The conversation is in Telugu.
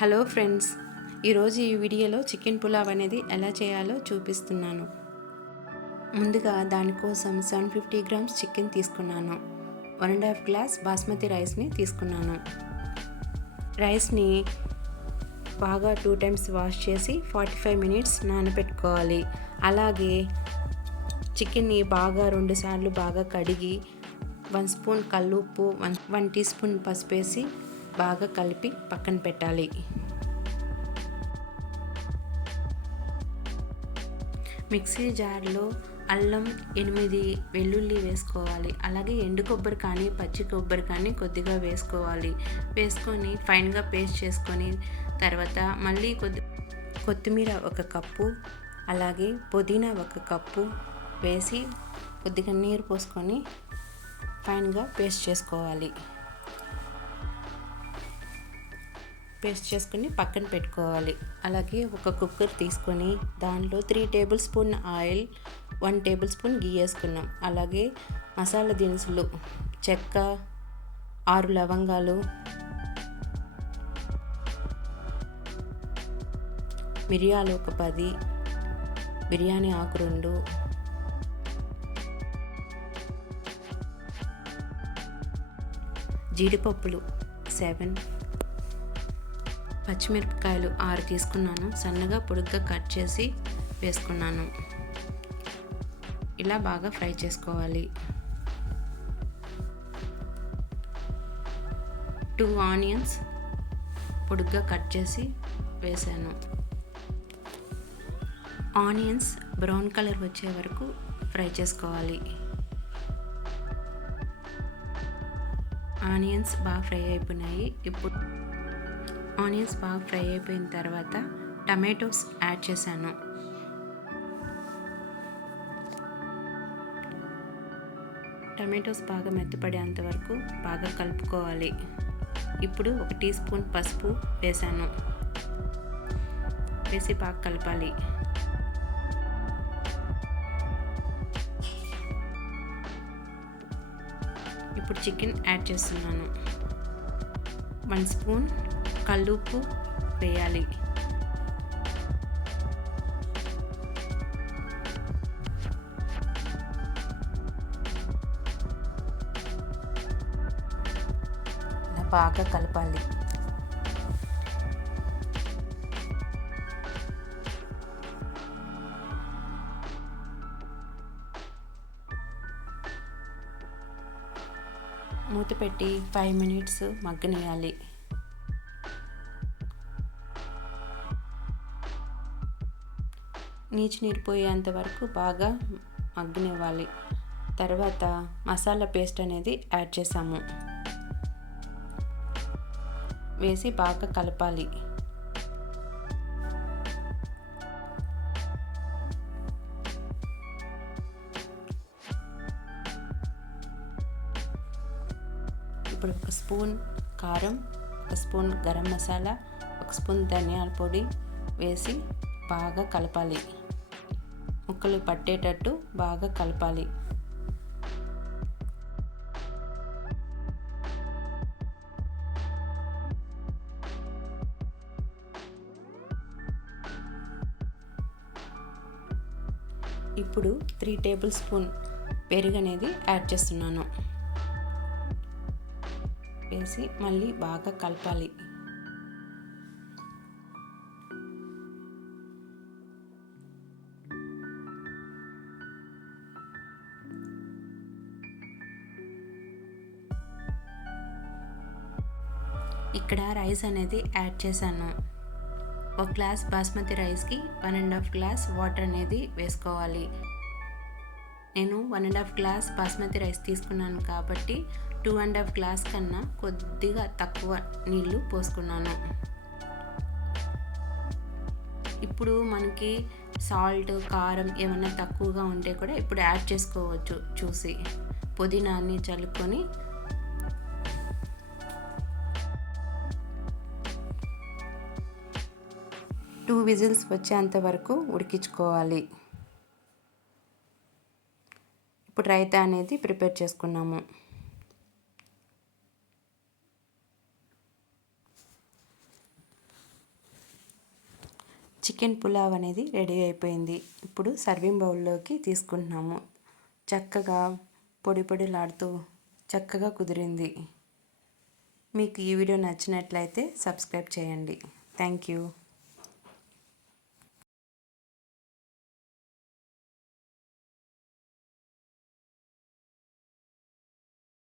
హలో ఫ్రెండ్స్, ఈరోజు ఈ వీడియోలో చికెన్ పులావ్ అనేది ఎలా చేయాలో చూపిస్తున్నాను. ముందుగా దానికోసం 750 గ్రామ్స్ చికెన్ తీసుకున్నాను. 1.5 గ్లాస్ బాస్మతి రైస్ని తీసుకున్నాను. రైస్ని బాగా 2 టైమ్స్ వాష్ చేసి 45 మినిట్స్ నానబెట్టుకోవాలి. అలాగే చికెన్ని బాగా 2 సార్లు బాగా కడిగి 1 స్పూన్ కల్లుప్పు 1 టీ స్పూన్ పసుపు వేసి బాగా కలిపి పక్కన పెట్టాలి. మిక్సీ జార్లో అల్లం 8 వెల్లుల్లి వేసుకోవాలి. అలాగే ఎండు కొబ్బరి కానీ పచ్చి కొబ్బరి కానీ కొద్దిగా వేసుకోవాలి. వేసుకొని ఫైన్గా పేస్ట్ చేసుకొని తర్వాత మళ్ళీ కొత్తిమీర 1 కప్పు, అలాగే పుదీనా 1 కప్పు వేసి కొద్దిగా నీరు పోసుకొని ఫైన్గా పేస్ట్ చేసుకోవాలి. పేస్ట్ చేసుకుని పక్కన పెట్టుకోవాలి. అలాగే ఒక కుక్కర్ తీసుకొని దాంట్లో 3 tablespoon oil, 1 tablespoon ghee వేసుకున్నాం. అలాగే మసాలా దినుసులు చెక్క, 6 లవంగాలు, మిరియాలు 10, బిర్యానీ ఆకు 2, జీడిపప్పులు 7, పచ్చిమిరపకాయలు 6 తీసుకున్నాను. సన్నగా పొడుగ్గా కట్ చేసి వేసుకున్నాను. ఇలా బాగా ఫ్రై చేసుకోవాలి. 2 ఆనియన్స్ పొడుగ్గా కట్ చేసి వేసాను. ఆనియన్స్ బ్రౌన్ కలర్ వచ్చే వరకు ఫ్రై చేసుకోవాలి. ఆనియన్స్ బాగా ఫ్రై అయిపోయినాయి. ఇప్పుడు ఆనియన్స్ బాగా ఫ్రై అయిపోయిన తర్వాత టమాటోస్ యాడ్ చేశాను. టమాటోస్ బాగా మెత్తపడేంత వరకు బాగా కలుపుకోవాలి. ఇప్పుడు 1 టీ స్పూన్ పసుపు వేసాను. వేసి బాగా కలపాలి. ఇప్పుడు చికెన్ యాడ్ చేస్తున్నాను. 1 స్పూన్ కల్లుప్పు వేయాలి. బాగా కలపాలి. మూత పెట్టి 5 మినిట్స్ మగ్గనియాలి. నీరు పోయేంత వరకు బాగా మగ్గనివ్వాలి. తర్వాత మసాలా పేస్ట్ అనేది యాడ్ చేసాము. వేసి బాగా కలపాలి. ఇప్పుడు 1 స్పూన్ కారం, 1 స్పూన్ గరం మసాలా, 1 స్పూన్ ధనియాల పొడి వేసి బాగా కలపాలి. ముక్కలు పట్టేటట్టు బాగా కలపాలి. ఇప్పుడు 3 టేబుల్ స్పూన్ పెరుగు అనేది యాడ్ చేస్తున్నాను. వేసి మళ్ళీ బాగా కలపాలి. ఇక్కడ రైస్ అనేది యాడ్ చేశాను. 1 గ్లాస్ బాస్మతి రైస్కి 1.5 గ్లాస్ వాటర్ అనేది వేసుకోవాలి. నేను 1.5 గ్లాస్ బాస్మతి రైస్ తీసుకున్నాను కాబట్టి 2.5 గ్లాస్ కన్నా కొద్దిగా తక్కువ నీళ్లు పోసుకున్నాను. ఇప్పుడు మనకి సాల్ట్, కారం ఏమన్నా తక్కువగా ఉంటే కూడా ఇప్పుడు యాడ్ చేసుకోవచ్చు చూసి. పుదీనాన్ని చల్లుకొని టూ విజిల్స్ వచ్చేంత వరకు ఉడికించుకోవాలి. ఇప్పుడు రైతా అనేది ప్రిపేర్ చేసుకున్నాము. చికెన్ పులావ్ అనేది రెడీ అయిపోయింది. ఇప్పుడు సర్వింగ్ బౌల్లోకి తీసుకుంటున్నాము. చక్కగా పొడి పొడిలాడుతూ చక్కగా కుదిరింది. మీకు ఈ వీడియో నచ్చినట్లయితే సబ్స్క్రైబ్ చేయండి. Thank you.